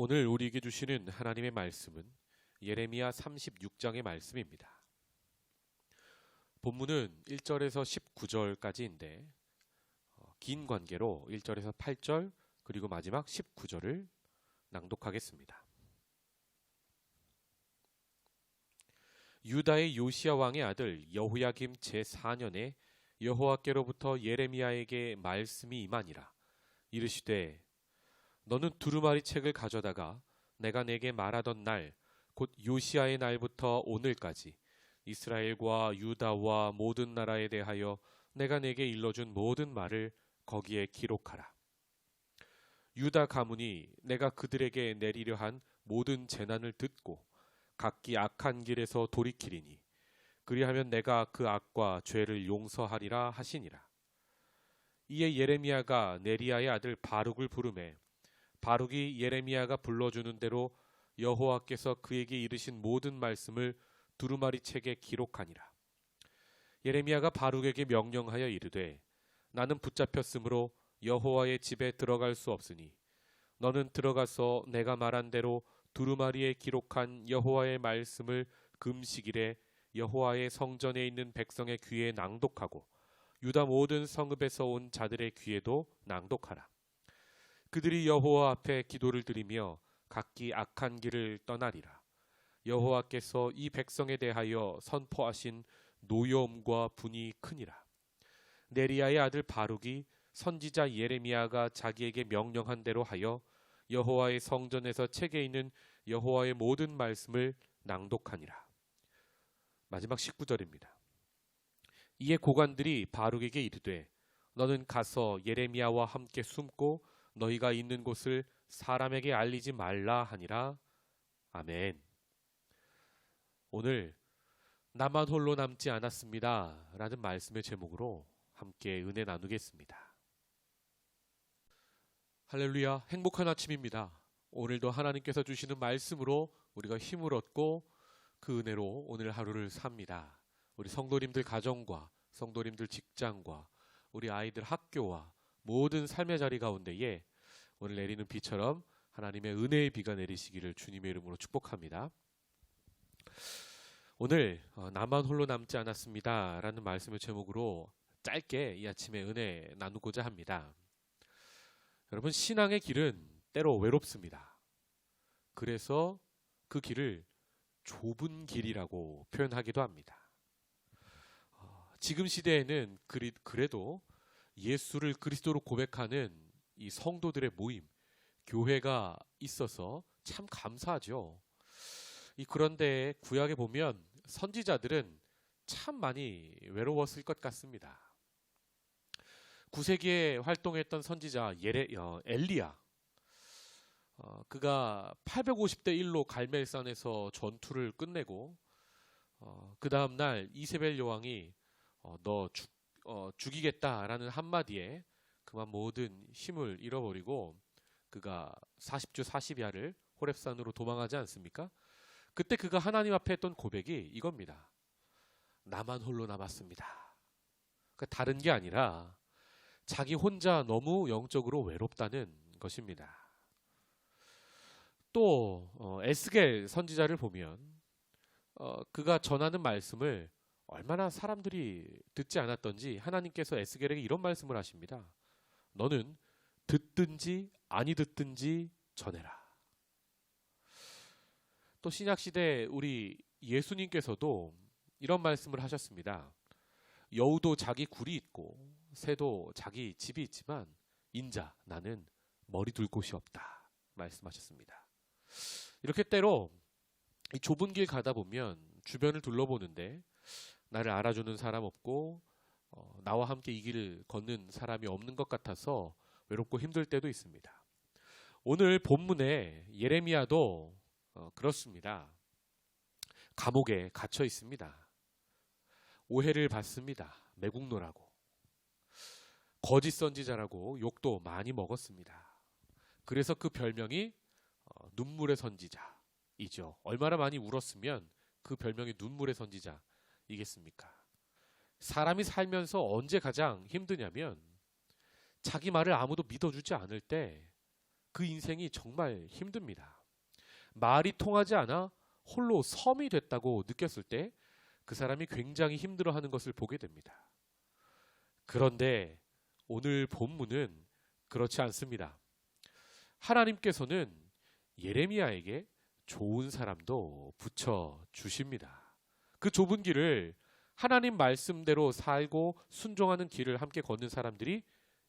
오늘 우리에게 주시는 하나님의 말씀은 예레미야 36장의 말씀입니다. 본문은 1절에서 19절까지인데 긴 관계로 1절에서 8절 그리고 마지막 19절을 낭독하겠습니다. 유다의 요시야 왕의 아들 여호야김 제4년에 여호와께로부터 예레미야에게 말씀이 임하니라. 이르시되 너는 두루마리 책을 가져다가 내가 내게 말하던 날 곧 요시야의 날부터 오늘까지 이스라엘과 유다와 모든 나라에 대하여 내가 내게 일러준 모든 말을 거기에 기록하라. 유다 가문이 내가 그들에게 내리려 한 모든 재난을 듣고 각기 악한 길에서 돌이키리니 그리하면 내가 그 악과 죄를 용서하리라 하시니라. 이에 예레미야가 네리야의 아들 바룩을 부르매 바룩이 예레미야가 불러주는 대로 여호와께서 그에게 이르신 모든 말씀을 두루마리 책에 기록하니라. 예레미야가 바룩에게 명령하여 이르되 나는 붙잡혔으므로 여호와의 집에 들어갈 수 없으니 너는 들어가서 내가 말한 대로 두루마리에 기록한 여호와의 말씀을 금식일에 여호와의 성전에 있는 백성의 귀에 낭독하고 유다 모든 성읍에서 온 자들의 귀에도 낭독하라. 그들이 여호와 앞에 기도를 드리며 각기 악한 길을 떠나리라. 여호와께서 이 백성에 대하여 선포하신 노여움과 분이 크니라. 네리야의 아들 바룩이 선지자 예레미야가 자기에게 명령한 대로 하여 여호와의 성전에서 책에 있는 여호와의 모든 말씀을 낭독하니라. 마지막 19절입니다. 이에 고관들이 바룩에게 이르되 너는 가서 예레미야와 함께 숨고 너희가 있는 곳을 사람에게 알리지 말라 하니라. 아멘. 오늘 나만 홀로 남지 않았습니다 라는 말씀의 제목으로 함께 은혜 나누겠습니다. 할렐루야, 행복한 아침입니다. 오늘도 하나님께서 주시는 말씀으로 우리가 힘을 얻고 그 은혜로 오늘 하루를 삽니다. 우리 성도님들 가정과 성도님들 직장과 우리 아이들 학교와 모든 삶의 자리 가운데에 오늘 내리는 비처럼 하나님의 은혜의 비가 내리시기를 주님의 이름으로 축복합니다. 오늘 나만 홀로 남지 않았습니다 라는 말씀의 제목으로 짧게 이 아침에 은혜 나누고자 합니다. 여러분, 신앙의 길은 때로 외롭습니다. 그래서 그 길을 좁은 길이라고 표현하기도 합니다. 지금 시대에는 그래도 예수를 그리스도로 고백하는 이 성도들의 모임, 교회가 있어서 참 감사하죠. 그런데 구약에 보면 선지자들은 참 많이 외로웠을 것 같습니다. 9세기에 활동했던 선지자 엘리야, 그가 850대 1로 갈멜산에서 전투를 끝내고 그 다음날 이세벨 여왕이 너 죽이겠다라는 한마디에 그만 모든 힘을 잃어버리고 그가 40주 40야를 호렙산으로 도망하지 않습니까? 그때 그가 하나님 앞에 했던 고백이 이겁니다. 나만 홀로 남았습니다. 그러니까 다른 게 아니라 자기 혼자 너무 영적으로 외롭다는 것입니다. 또 에스겔 선지자를 보면 그가 전하는 말씀을 얼마나 사람들이 듣지 않았던지 하나님께서 에스겔에게 이런 말씀을 하십니다. 너는 듣든지 아니 듣든지 전해라. 또 신약시대 우리 예수님께서도 이런 말씀을 하셨습니다. 여우도 자기 굴이 있고 새도 자기 집이 있지만 인자 나는 머리 둘 곳이 없다 말씀하셨습니다. 이렇게 때로 이 좁은 길 가다 보면 주변을 둘러보는데 나를 알아주는 사람 없고 나와 함께 이 길을 걷는 사람이 없는 것 같아서 외롭고 힘들 때도 있습니다. 오늘 본문에 예레미야도 그렇습니다. 감옥에 갇혀 있습니다. 오해를 받습니다. 매국노라고. 거짓 선지자라고 욕도 많이 먹었습니다. 그래서 그 별명이 눈물의 선지자이죠. 얼마나 많이 울었으면 그 별명이 눈물의 선지자이겠습니까? 사람이 살면서 언제 가장 힘드냐면 자기 말을 아무도 믿어주지 않을 때 그 인생이 정말 힘듭니다. 말이 통하지 않아 홀로 섬이 됐다고 느꼈을 때 그 사람이 굉장히 힘들어하는 것을 보게 됩니다. 그런데 오늘 본문은 그렇지 않습니다. 하나님께서는 예레미야에게 좋은 사람도 붙여 주십니다. 그 좁은 길을 하나님 말씀대로 살고 순종하는 길을 함께 걷는 사람들이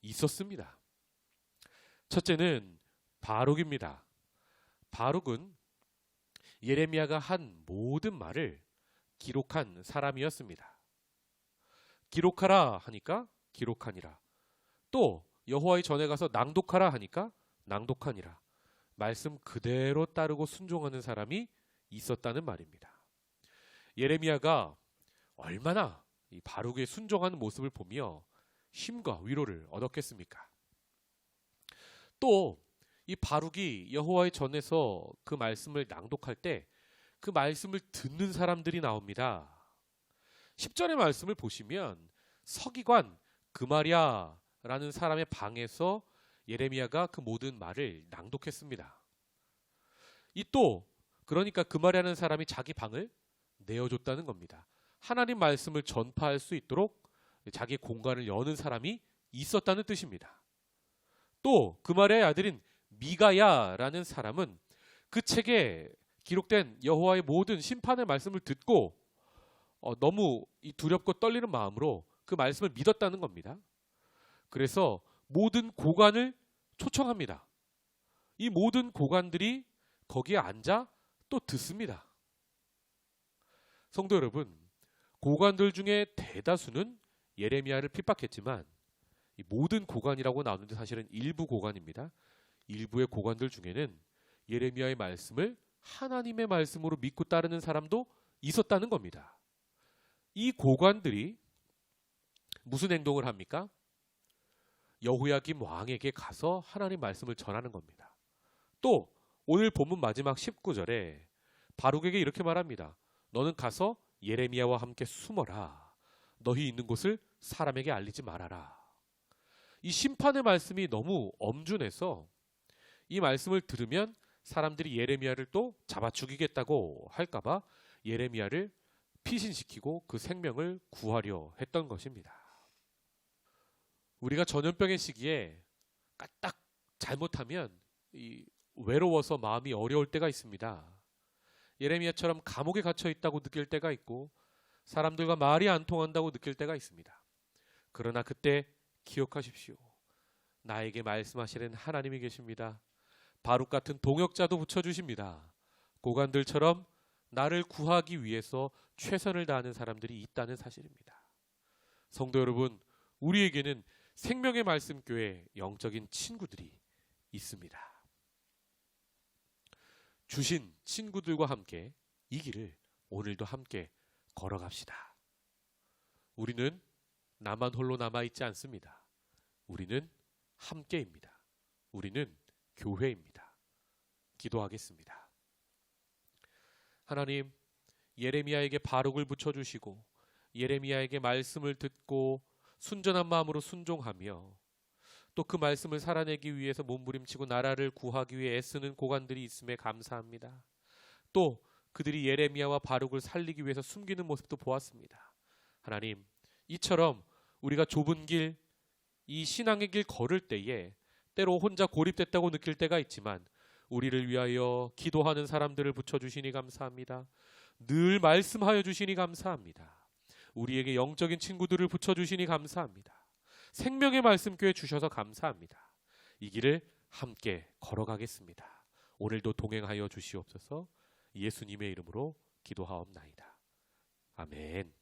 있었습니다. 첫째는 바룩입니다. 바룩은 예레미야가 한 모든 말을 기록한 사람이었습니다. 기록하라 하니까 기록하니라. 또 여호와의 전에 가서 낭독하라 하니까 낭독하니라. 말씀 그대로 따르고 순종하는 사람이 있었다는 말입니다. 예레미야가 얼마나 이 바룩의 순종하는 모습을 보며 힘과 위로를 얻었겠습니까? 또 이 바룩이 여호와의 전에서 그 말씀을 낭독할 때 그 말씀을 듣는 사람들이 나옵니다. 10절의 말씀을 보시면 서기관 그마랴라는 사람의 방에서 예레미야가 그 모든 말을 낭독했습니다. 이 또 그러니까 그마랴라는 사람이 자기 방을 내어줬다는 겁니다. 하나님 말씀을 전파할 수 있도록 자기 공간을 여는 사람이 있었다는 뜻입니다. 또 그마랴의 아들인 미가야라는 사람은 그 책에 기록된 여호와의 모든 심판의 말씀을 듣고 너무 두렵고 떨리는 마음으로 그 말씀을 믿었다는 겁니다. 그래서 모든 고관을 초청합니다. 이 모든 고관들이 거기에 앉아 또 듣습니다. 성도 여러분, 고관들 중에 대다수는 예레미야를 핍박했지만 이 모든 고관이라고 나오는데 사실은 일부 고관입니다. 일부의 고관들 중에는 예레미야의 말씀을 하나님의 말씀으로 믿고 따르는 사람도 있었다는 겁니다. 이 고관들이 무슨 행동을 합니까? 여호야김 왕에게 가서 하나님 말씀을 전하는 겁니다. 또 오늘 본문 마지막 19절에 바룩에게 이렇게 말합니다. 너는 가서 예레미야와 함께 숨어라. 너희 있는 곳을 사람에게 알리지 말아라. 이 심판의 말씀이 너무 엄준해서 이 말씀을 들으면 사람들이 예레미야를 또 잡아 죽이겠다고 할까봐 예레미야를 피신시키고 그 생명을 구하려 했던 것입니다. 우리가 전염병의 시기에 까딱 잘못하면 외로워서 마음이 어려울 때가 있습니다. 예레미야처럼 감옥에 갇혀 있다고 느낄 때가 있고 사람들과 말이 안 통한다고 느낄 때가 있습니다. 그러나 그때 기억하십시오. 나에게 말씀하시는 하나님이 계십니다. 바룩 같은 동역자도 붙여주십니다. 고관들처럼 나를 구하기 위해서 최선을 다하는 사람들이 있다는 사실입니다. 성도 여러분, 우리에게는 생명의 말씀 교회 영적인 친구들이 있습니다. 주신 친구들과 함께 이 길을 오늘도 함께 걸어갑시다. 우리는 나만 홀로 남아있지 않습니다. 우리는 함께입니다. 우리는 교회입니다. 기도하겠습니다. 하나님, 예레미야에게 바룩을 붙여주시고 예레미야에게 말씀을 듣고 순전한 마음으로 순종하며 또 그 말씀을 살아내기 위해서 몸부림치고 나라를 구하기 위해 애쓰는 고관들이 있음에 감사합니다. 또 그들이 예레미야와 바룩을 살리기 위해서 숨기는 모습도 보았습니다. 하나님, 이처럼 우리가 좁은 길, 이 신앙의 길 걸을 때에 때로 혼자 고립됐다고 느낄 때가 있지만 우리를 위하여 기도하는 사람들을 붙여주시니 감사합니다. 늘 말씀하여 주시니 감사합니다. 우리에게 영적인 친구들을 붙여주시니 감사합니다. 생명의 말씀교회 주셔서 감사합니다. 이 길을 함께 걸어가겠습니다. 오늘도 동행하여 주시옵소서. 예수님의 이름으로 기도하옵나이다. 아멘.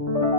네.